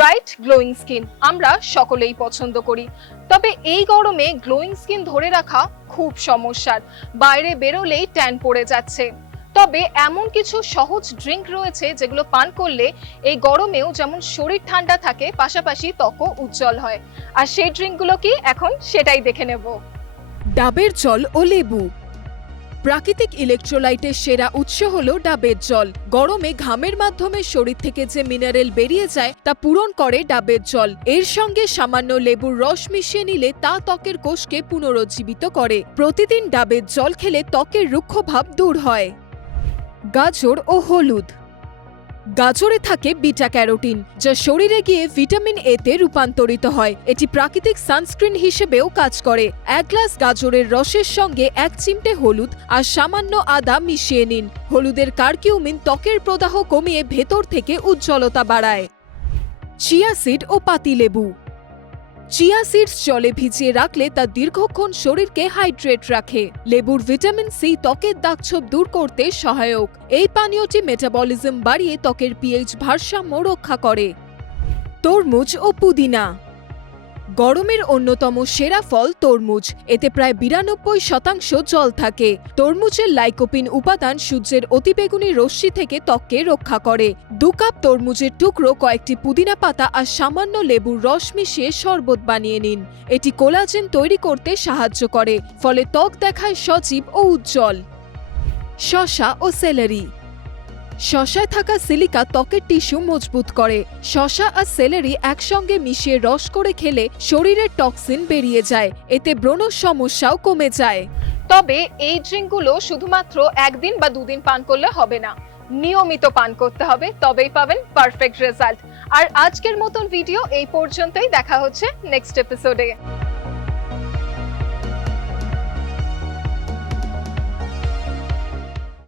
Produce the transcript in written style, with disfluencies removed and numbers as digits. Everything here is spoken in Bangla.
ব্রাইট গ্লোয়িং স্কিন আমরা সকলেই পছন্দ করি, তবে এই গরমে গ্লোয়িং স্কিন ধরে রাখা খুব সমস্যার। বাইরে বেরোলেই ট্যান পড়ে যাচ্ছে। তবে এমন কিছু সহজ ড্রিঙ্ক রয়েছে যেগুলো পান করলে এই গরমেও যেমন শরীর ঠান্ডা থাকে, পাশাপাশি ত্বকও উজ্জ্বল হয়। আর সেই ড্রিঙ্কগুলো কি, এখন সেটাই দেখে নেব। ডাবের জল ও লেবু। প্রাকৃতিক ইলেকট্রোলাইটের সেরা উৎস হলো ডাবের জল। গরমে ঘামের মাধ্যমে শরীর থেকে যে মিনারেল বেরিয়ে যায় তা পূরণ করে ডাবের জল। এর সঙ্গে সামান্য লেবুর রস মিশিয়ে নিলে তা ত্বকের কোষকে পুনরুজ্জীবিত করে। প্রতিদিন ডাবের জল খেলে ত্বকের রুক্ষভাব দূর হয়। গাজর ও হলুদ। গাজরে থাকে বিটা ক্যারোটিন, যা শরীরে গিয়ে ভিটামিন এ তে রূপান্তরিত হয়। এটি প্রাকৃতিক সানস্ক্রিন হিসেবেও কাজ করে। 1 গ্লাস গাজরের রসের সঙ্গে 1 চিমটে হলুদ আর সামান্য আদা মিশিয়ে নিন। হলুদের কারকিউমিন ত্বকের প্রদাহ কমিয়ে ভেতর থেকে উজ্জ্বলতা বাড়ায়। চিয়া সিড ও পাতিলেবু। চিয়া সিডস জলে ভিজিয়ে রাখলে তা দীর্ঘক্ষণ শরীরকে হাইড্রেট রাখে। লেবুর ভিটামিন সি ত্বকের দাগছোপ দূর করতে সহায়ক। এই পানীয়টি মেটাবলিজম বাড়িয়ে ত্বকের পিএইচ ভারসাম্য রক্ষা করে। তরমুজ ও পুদিনা। গরমের অন্যতম সেরা ফল তরমুজ। এতে প্রায় 92% জল থাকে। তরমুজের লাইকোপিন উপাদান সূর্যের অতিবেগুনি রশ্মি থেকে ত্বককে রক্ষা করে। 2 কাপ তরমুজের টুকরো, কয়েকটি পুদিনা পাতা আর সামান্য লেবুর রস মিশিয়ে শরবত বানিয়ে নিন। এটি কোলাজেন তৈরি করতে সাহায্য করে, ফলে ত্বক দেখায় সজীব ও উজ্জ্বল। শসা ও সেলেরি। শসায় থাকা সিলিকা ত্বকের টিস্যু মজবুত করে। শসা আর সেলেরি একসঙ্গে মিশিয়ে রস করে খেলে শরীরের টক্সিন বেরিয়ে যায়। এতে ব্রণ সমস্যাও কমে যায়। তবে এই ড্রিঙ্কগুলো শুধুমাত্র একদিন বা দুদিন পান করলে হবে না, নিয়মিত পান করতে হবে, তবেই পাবেন পারফেক্ট রেজাল্ট। আর আজকের মতন ভিডিও এই পর্যন্তই। দেখা হচ্ছে নেক্সট এপিসোডে।